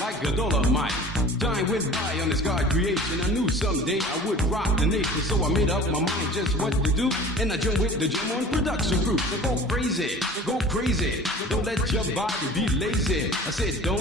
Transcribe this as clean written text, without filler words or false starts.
Like a Dolomite. Time went by on this God creation. I knew someday I would rock the nation, so I made up my mind just what to do. And I joined with the Jam On production crew. So go crazy, don't let your body be lazy. I said don't